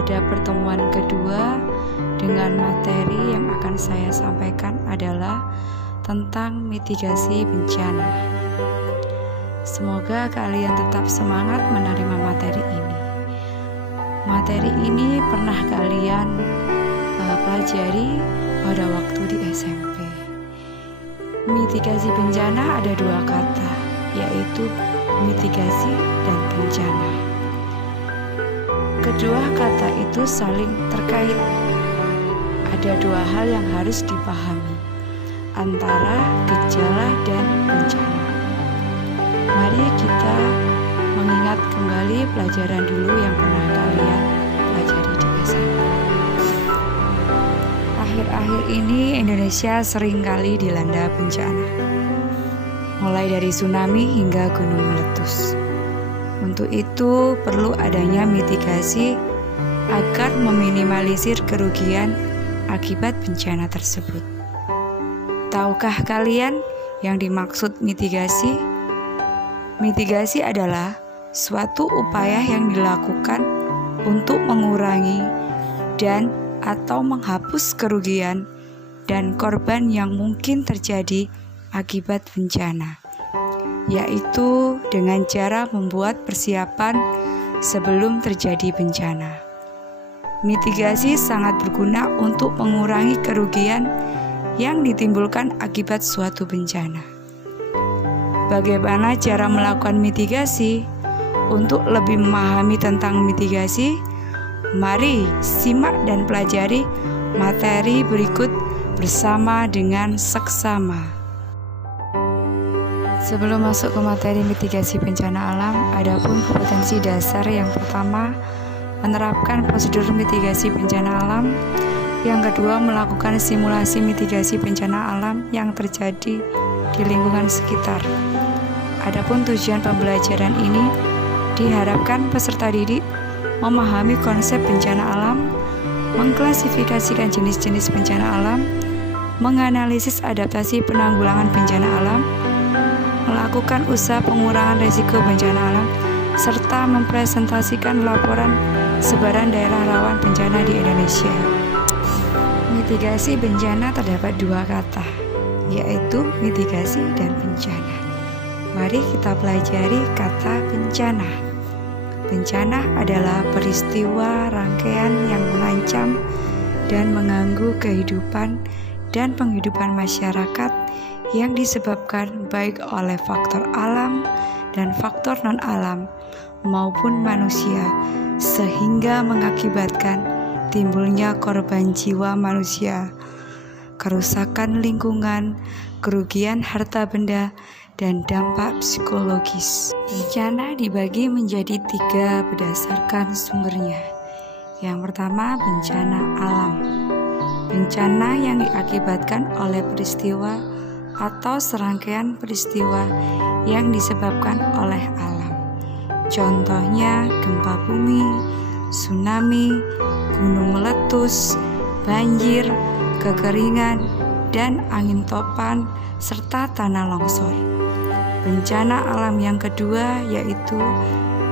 pada pertemuan kedua dengan materi yang akan saya sampaikan adalah tentang mitigasi bencana. Semoga kalian tetap semangat menerima materi ini. Materi ini pernah kalian pelajari pada waktu di SMP. Mitigasi bencana ada dua kata, yaitu mitigasi dan bencana. Kedua kata itu saling terkait. Ada dua hal yang harus dipahami antara gejala dan bencana. Mari kita mengingat kembali pelajaran dulu yang pernah kalian pelajari di SMP. Akhir-akhir ini Indonesia seringkali dilanda bencana, mulai dari tsunami hingga gunung meletus. Untuk itu perlu adanya mitigasi agar meminimalisir kerugian akibat bencana tersebut. Tahukah kalian yang dimaksud mitigasi? Mitigasi adalah suatu upaya yang dilakukan untuk mengurangi dan atau menghapus kerugian dan korban yang mungkin terjadi akibat bencana, yaitu dengan cara membuat persiapan sebelum terjadi bencana. Mitigasi sangat berguna untuk mengurangi kerugian yang ditimbulkan akibat suatu bencana. Bagaimana cara melakukan mitigasi? Untuk lebih memahami tentang mitigasi, mari simak dan pelajari materi berikut bersama dengan seksama. Sebelum masuk ke materi mitigasi bencana alam, ada pun kompetensi dasar. Yang pertama, menerapkan prosedur mitigasi bencana alam. Yang kedua, melakukan simulasi mitigasi bencana alam yang terjadi di lingkungan sekitar. Adapun tujuan pembelajaran ini diharapkan peserta didik memahami konsep bencana alam, mengklasifikasikan jenis-jenis bencana alam, menganalisis adaptasi penanggulangan bencana alam, melakukan usaha pengurangan risiko bencana alam, serta mempresentasikan laporan sebaran daerah rawan bencana di Indonesia. Mitigasi bencana terdapat dua kata, yaitu mitigasi dan bencana. Mari kita pelajari kata bencana. Bencana adalah peristiwa rangkaian yang mengancam dan mengganggu kehidupan dan penghidupan masyarakat yang disebabkan baik oleh faktor alam dan faktor non-alam maupun manusia, sehingga mengakibatkan timbulnya korban jiwa manusia, kerusakan lingkungan, kerugian harta benda, dan dampak psikologis. Bencana dibagi menjadi tiga berdasarkan sumbernya. Yang pertama, bencana alam. Bencana yang diakibatkan oleh peristiwa atau serangkaian peristiwa yang disebabkan oleh alam. Contohnya gempa bumi, tsunami, gunung meletus, banjir, kekeringan, dan angin topan, serta tanah longsor. Bencana alam yang kedua yaitu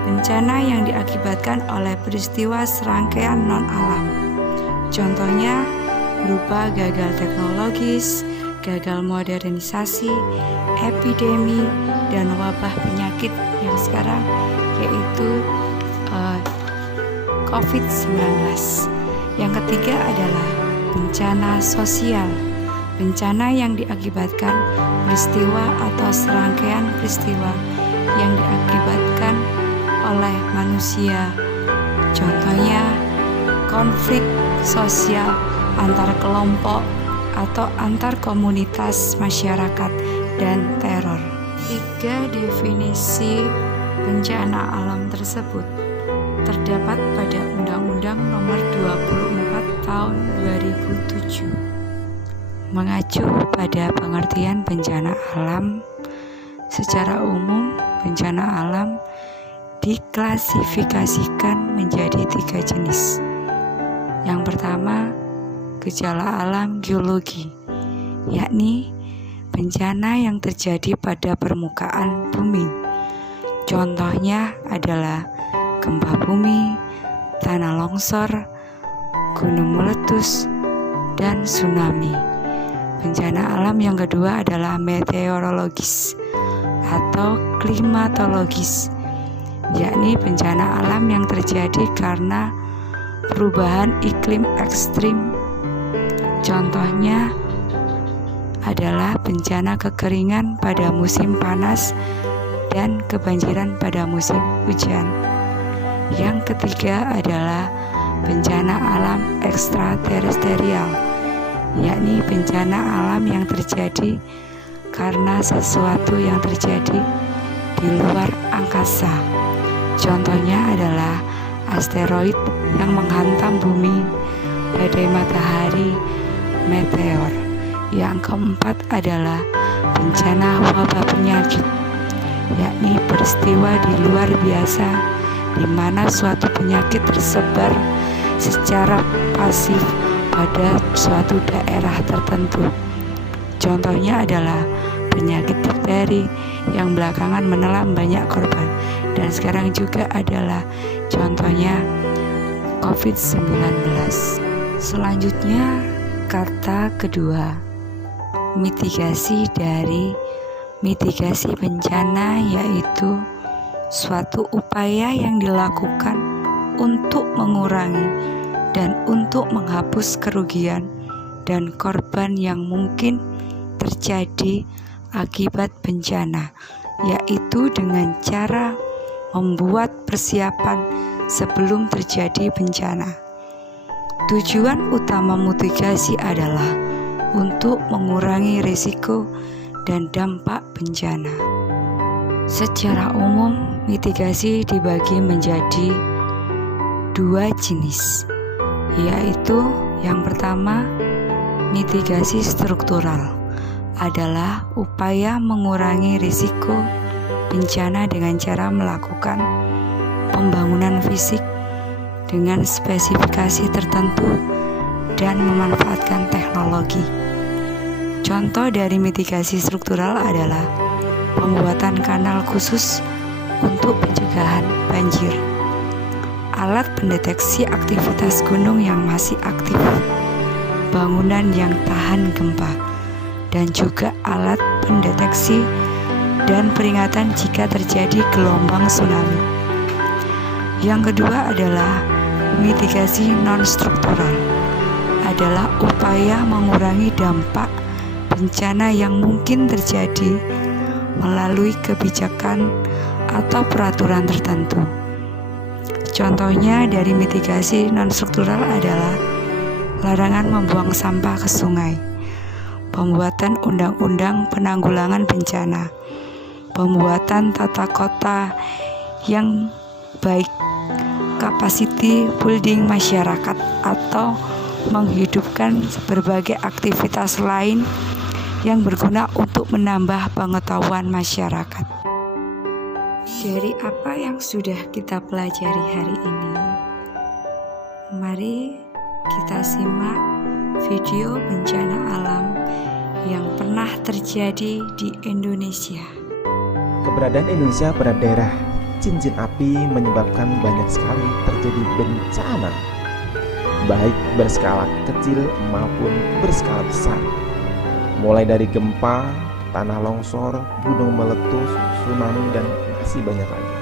bencana yang diakibatkan oleh peristiwa serangkaian non-alam. Contohnya berupa gagal teknologis, gagal modernisasi, epidemi, dan wabah penyakit yang sekarang yaitu COVID-19. Yang ketiga adalah bencana sosial. Bencana yang diakibatkan peristiwa atau serangkaian peristiwa yang diakibatkan oleh manusia. Contohnya konflik sosial antar kelompok atau antar komunitas masyarakat dan teror. Tiga definisi bencana alam tersebut terdapat pada Undang-Undang Nomor 24 Tahun 2007. Mengacu pada pengertian bencana alam, secara umum bencana alam diklasifikasikan menjadi tiga jenis. Yang pertama, gejala alam geologi, yakni bencana yang terjadi pada permukaan bumi. Contohnya adalah gempa bumi, tanah longsor, gunung meletus, dan tsunami. Bencana alam yang kedua adalah meteorologis atau klimatologis, yakni bencana alam yang terjadi karena perubahan iklim ekstrim. Contohnya adalah bencana kekeringan pada musim panas dan kebanjiran pada musim hujan. Yang ketiga adalah bencana alam ekstraterestrial, yakni bencana alam yang terjadi karena sesuatu yang terjadi di luar angkasa. Contohnya adalah asteroid yang menghantam bumi, badai matahari, meteor. Yang keempat adalah bencana wabah penyakit, yakni peristiwa di luar biasa di mana suatu penyakit tersebar secara pasif pada suatu daerah tertentu. Contohnya adalah penyakit difteri yang belakangan menelan banyak korban, dan sekarang juga adalah contohnya COVID-19. Selanjutnya, kata kedua, mitigasi dari mitigasi bencana, yaitu suatu upaya yang dilakukan untuk mengurangi dan untuk menghapus kerugian dan korban yang mungkin terjadi akibat bencana, yaitu dengan cara membuat persiapan sebelum terjadi bencana. Tujuan utama mitigasi adalah untuk mengurangi risiko dan dampak bencana. Secara umum, mitigasi dibagi menjadi dua jenis, yaitu yang pertama, mitigasi struktural adalah upaya mengurangi risiko bencana dengan cara melakukan pembangunan fisik dengan spesifikasi tertentu dan memanfaatkan teknologi. Contoh dari mitigasi struktural adalah pembuatan kanal khusus untuk pencegahan banjir, alat pendeteksi aktivitas gunung yang masih aktif, bangunan yang tahan gempa, dan juga alat pendeteksi dan peringatan jika terjadi gelombang tsunami. Yang kedua adalah mitigasi non-struktural, adalah upaya mengurangi dampak bencana yang mungkin terjadi melalui kebijakan atau peraturan tertentu. Contohnya dari mitigasi non-struktural adalah larangan membuang sampah ke sungai, pembuatan undang-undang penanggulangan bencana, pembuatan tata kota yang baik, capacity building masyarakat, atau menghidupkan berbagai aktivitas lain yang berguna untuk menambah pengetahuan masyarakat. Dari apa yang sudah kita pelajari hari ini, mari kita simak video bencana alam yang pernah terjadi di Indonesia. Keberadaan Indonesia pada daerah cincin api menyebabkan banyak sekali terjadi bencana, baik berskala kecil maupun berskala besar, mulai dari gempa, tanah longsor, gunung meletus, tsunami, dan masih banyak lagi.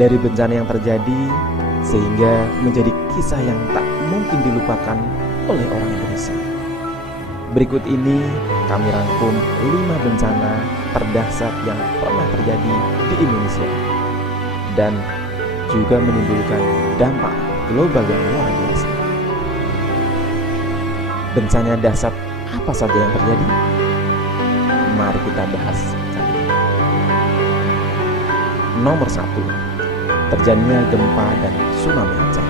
Dari bencana yang terjadi sehingga menjadi kisah yang tak mungkin dilupakan oleh orang Indonesia. Berikut ini kami rangkum 5 bencana terdahsyat yang pernah terjadi di Indonesia dan juga menimbulkan dampak global yang luar biasa. Bencana dahsyat apa saja yang terjadi? Mari kita bahas. Nomor 1, terjadinya gempa dan tsunami Aceh.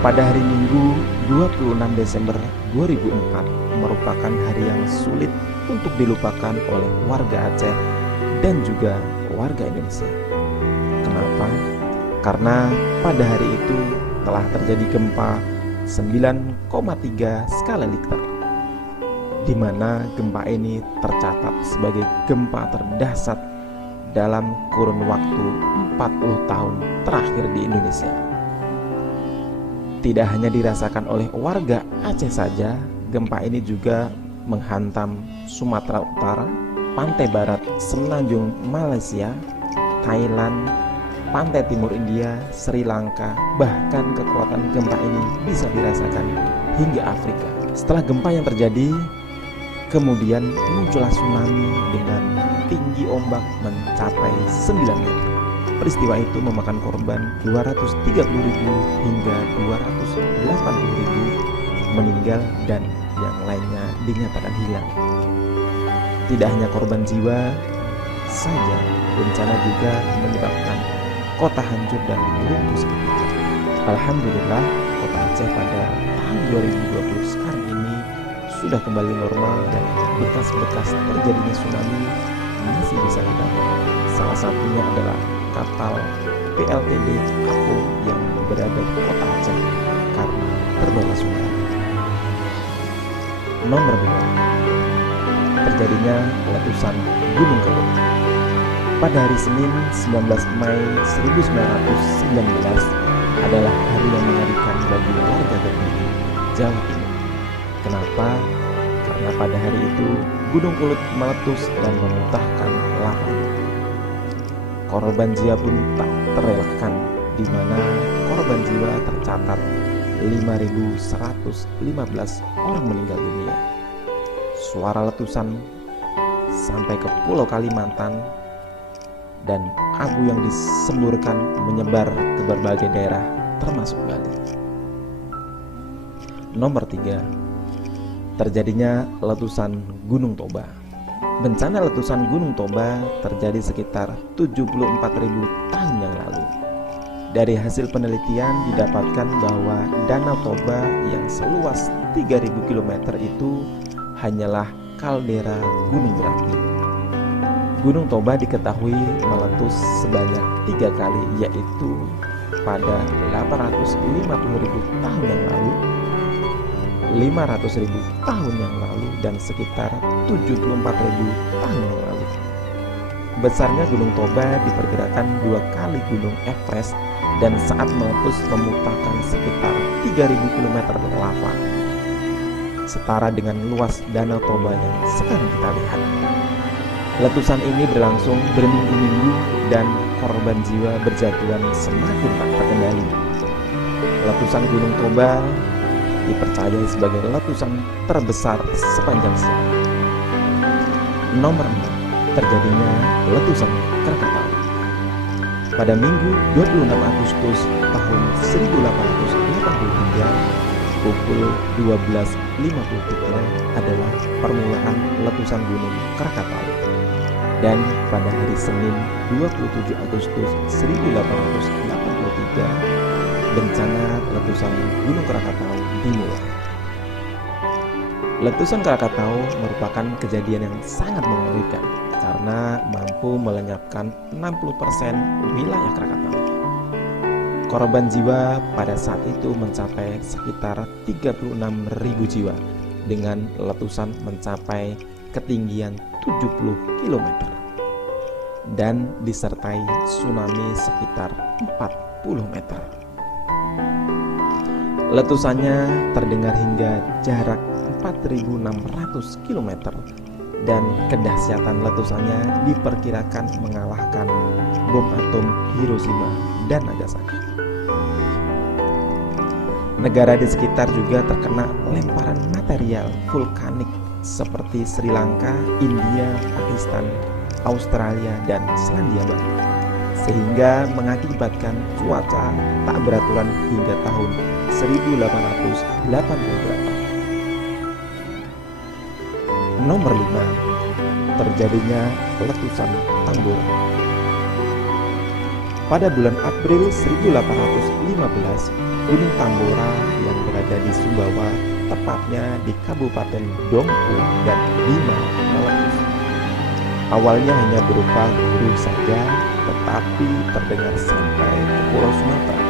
Pada hari Minggu 26 Desember 2004 merupakan hari yang sulit untuk dilupakan oleh warga Aceh dan juga warga Indonesia. Kenapa? Karena pada hari itu telah terjadi gempa 9,3 skala Richter, di mana gempa ini tercatat sebagai gempa terdahsyat dalam kurun waktu 40 tahun terakhir di Indonesia. Tidak hanya dirasakan oleh warga Aceh saja, gempa ini juga menghantam Sumatera Utara, pantai barat Semenanjung Malaysia, Thailand, pantai timur India, Sri Lanka. Bahkan kekuatan gempa ini bisa dirasakan hingga Afrika. Setelah gempa yang terjadi, kemudian muncullah tsunami dengan tinggi ombak mencapai 9 meter. Peristiwa itu memakan korban 230.000 hingga 280.000 meninggal dan yang lainnya dinyatakan hilang. Tidak hanya korban jiwa saja, bencana juga menyebabkan kota hancur dan lumpuh seketika. Alhamdulillah, kota Aceh pada tahun 2020 sekarang ini sudah kembali normal dan bekas-bekas terjadinya tsunami masih bisa kita lihat. Salah satunya adalah kapal PLTD Apung yang berada di kota Aceh karena terbawa tsunami. Nomor 2, terjadinya letusan Gunung Kelut. Pada hari Senin 19 Mei 1919 adalah hari yang mengerikan bagi warga Kediri, Jawa Timur. Kenapa? Karena pada hari itu Gunung Kelut meletus dan memuntahkan lava. Korban jiwa pun tak terelakkan, di mana korban jiwa tercatat 5.115 orang meninggal dunia. Suara letusan sampai ke Pulau Kalimantan dan abu yang disemburkan menyebar ke berbagai daerah termasuk Bali. Nomor 3, terjadinya letusan Gunung Toba. Bencana letusan Gunung Toba terjadi sekitar 74.000 tahun yang lalu. Dari hasil penelitian didapatkan bahwa Danau Toba yang seluas 3.000 km itu hanyalah kaldera gunung berapi. Gunung Toba diketahui meletus sebanyak 3 kali, yaitu pada 850.000 tahun yang lalu, 500.000 tahun yang lalu, dan sekitar 74.000 tahun yang lalu. Besarnya Gunung Toba diperkirakan 2 kali Gunung Everest dan saat meletus memuntahkan sekitar 3.000 km lava, setara dengan luas Danau Toba yang sekarang kita lihat. Letusan ini berlangsung berminggu-minggu dan korban jiwa berjatuhan semakin tak terkendali. Letusan Gunung Toba dipercayai sebagai letusan terbesar sepanjang sejarah. Nomor 4, terjadinya letusan Krakatau. Pada Minggu 26 Agustus tahun 1883 pukul 12.53 adalah permulaan letusan Gunung Krakatau. Dan pada hari Senin 27 Agustus 1883 bencana letusan Gunung Krakatau dimulai. Letusan Krakatau merupakan kejadian yang sangat mengerikan karena mampu melenyapkan 60% wilayah Krakatau. Korban jiwa pada saat itu mencapai sekitar 36.000 jiwa dengan letusan mencapai ketinggian 70 km dan disertai tsunami sekitar 40 meter. Letusannya terdengar hingga jarak 4.600 km dan kedahsyatan letusannya diperkirakan mengalahkan bom atom Hiroshima dan Nagasaki. Negara di sekitar juga terkena lemparan material vulkanik seperti Sri Lanka, India, Pakistan, Australia, dan Selandia Baru, sehingga mengakibatkan cuaca tak beraturan hingga tahun 1888. Nomor 5, terjadinya letusan Tambora. Pada bulan April 1815, Gunung Tambora yang berada di Sumbawa, tepatnya di Kabupaten Dompu dan Bima, meletus. Awalnya hanya berupa guru saja, tetapi terdengar sampai ke Pulau Sumatera.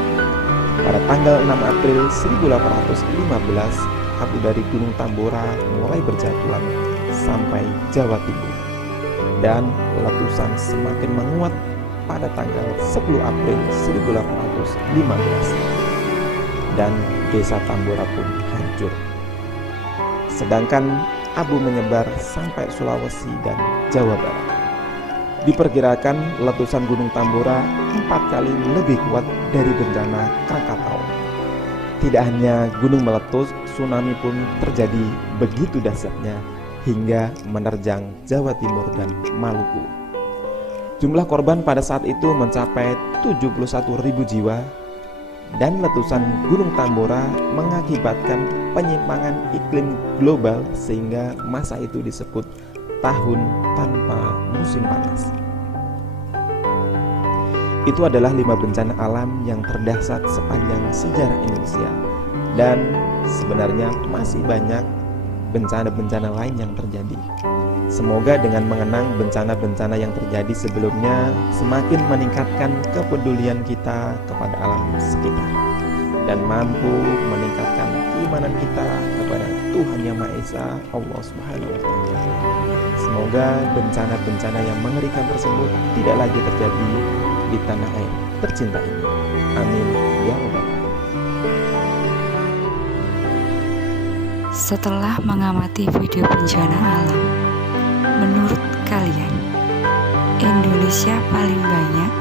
Pada tanggal 6 April 1815, abu dari Gunung Tambora mulai berjatuhan sampai Jawa Timur. dan letusan semakin menguat pada tanggal 10 April 1815 dan desa Tambora pun hancur. Sedangkan abu menyebar sampai Sulawesi dan Jawa Barat. Diperkirakan letusan Gunung Tambora 4 kali lebih kuat dari bencana Krakatau. Tidak hanya gunung meletus, tsunami pun terjadi begitu dahsyatnya hingga menerjang Jawa Timur dan Maluku. Jumlah korban pada saat itu mencapai 71.000 jiwa dan letusan Gunung Tambora mengakibatkan penyimpangan iklim global sehingga masa itu disebut tahun tanpa musim panas. Itu adalah 5 bencana alam yang terdahsyat sepanjang sejarah Indonesia, dan sebenarnya masih banyak bencana-bencana lain yang terjadi. Semoga dengan mengenang bencana-bencana yang terjadi sebelumnya semakin meningkatkan kepedulian kita kepada alam sekitar dan mampu meningkatkan keimanan kita kepada Tuhan Yang Maha Esa, Allah Subhanahu wa Ta'ala. Semoga bencana-bencana yang mengerikan tersebut tidak lagi terjadi di tanah air tercinta ini. Amin ya Rabbal Alamin. Setelah mengamati video bencana alam, menurut kalian, Indonesia paling banyak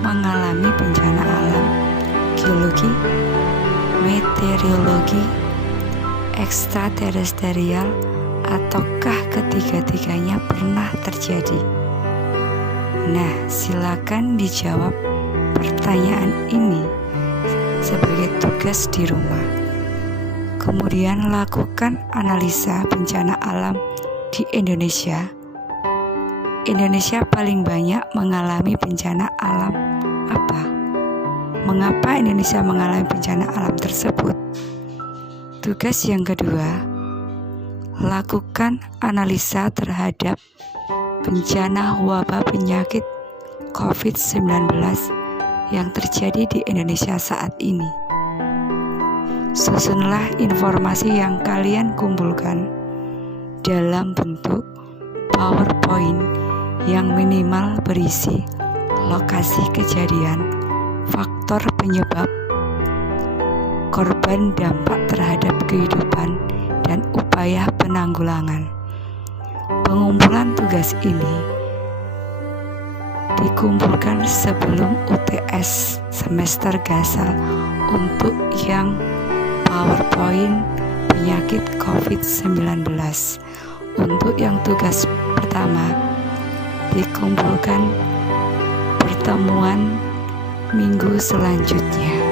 mengalami bencana alam geologi, meteorologi, ekstraterestrial, ataukah ketiga-tiganya pernah terjadi? Nah, silakan dijawab pertanyaan ini sebagai tugas di rumah. Kemudian lakukan analisa bencana alam di Indonesia. Indonesia paling banyak mengalami bencana alam apa? Mengapa Indonesia mengalami bencana alam tersebut? Tugas yang kedua, lakukan analisa terhadap bencana wabah penyakit COVID-19 yang terjadi di Indonesia saat ini. Susunlah informasi yang kalian kumpulkan dalam bentuk PowerPoint yang minimal berisi lokasi kejadian, faktor penyebab, korban, dampak terhadap kehidupan, dan upaya penanggulangan. Pengumpulan tugas ini dikumpulkan sebelum UTS semester gasal untuk yang PowerPoint penyakit COVID-19. Untuk yang tugas pertama dikumpulkan pertemuan minggu selanjutnya.